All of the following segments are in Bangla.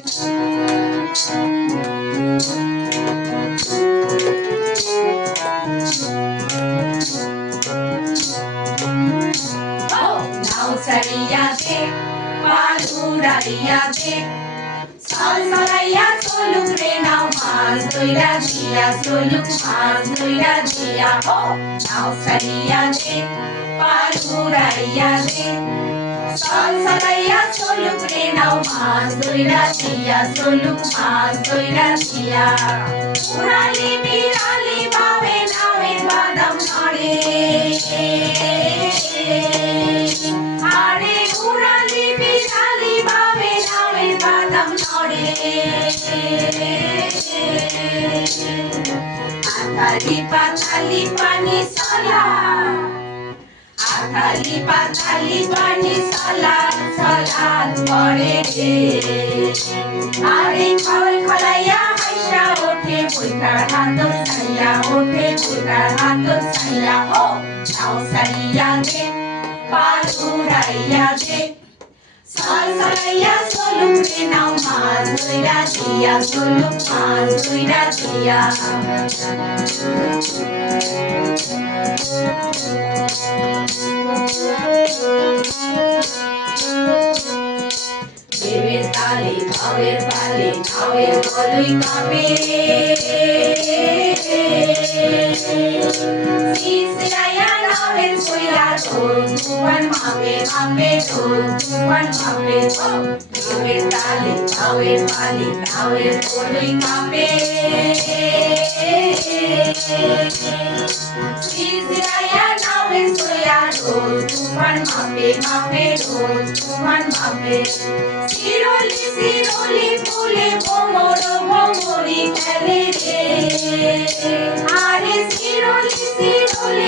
Oh, now Sariyadi, Paduraiyadi, Sal Sariyadi, Sulukre, now Mazduiradiya, Sulukhazduiradiya, Oh, now Sariyadi, Paduraiyadi, সাল সালাইয়া চলুক রে নাও মাছ দইরা দিয়া চলুক মাছ দইরা দিয়া উড়ালি বিড়ালি বাবে পাতালি পানি সলা আকালি পাতালি পানি সালাদ সালাদ করে রে। আরে খল খলাইয়া হাইসা ওঠে বইকার হাত সাইয়া ওঠে বইকার হাত সাইয়া ও সাইয়া দে, পাল উড়াইয়া দে। সাল সালাইয়া চলুক রে নাও মাছ দইরা দিয়া চলুক মাছ দইরা দিয়া দেবের তালে নাওয়ের পালে নাওয়ের বলই কাঁপে Tupan awe awe tol, tupan awe tol. Awe tali, awe pali, awe tolui kape. Izraya nawe soya tol, tupan awe awe tol, tupan awe. Siroli siroli pule bomoro bomori kele re. Are siroli siroli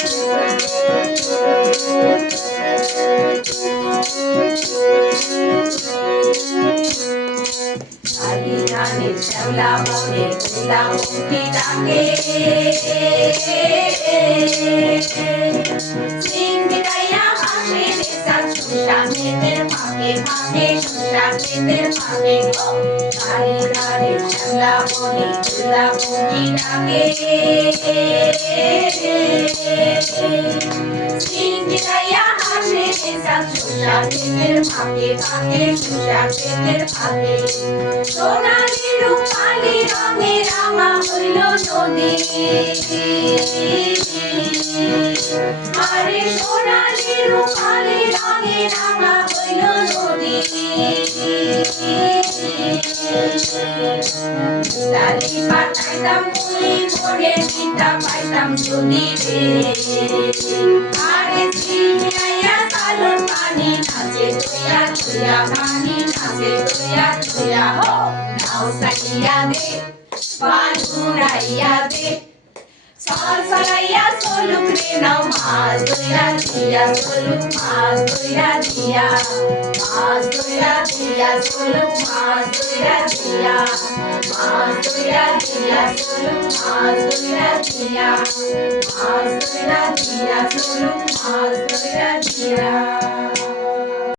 নানে শ্যাওলা বনে কুলা মুখি ডাকে। সিংবিদাইয়া হাসে সাত সুসা মেতের ফাঁকে ফাঁকে সুসা মেতের ফাঁকে ফাঁকে মেতের ফাঁকে। সোনালি রূপালি রঙে রাঙা হইল নদী। আরে সোনালি রূপালি রঙে রাঙা হইল নদী। লালি পাতাইতাম মুই মনে পিতা পাইতাম যদি রে Now, Sakia, Banu, Raya, Sorfaya soluk renau mas doira dia soluk mas doira dia mas doira dia soluk mas doira dia mas doira dia soluk mas doira dia mas doira dia soluk mas doira dia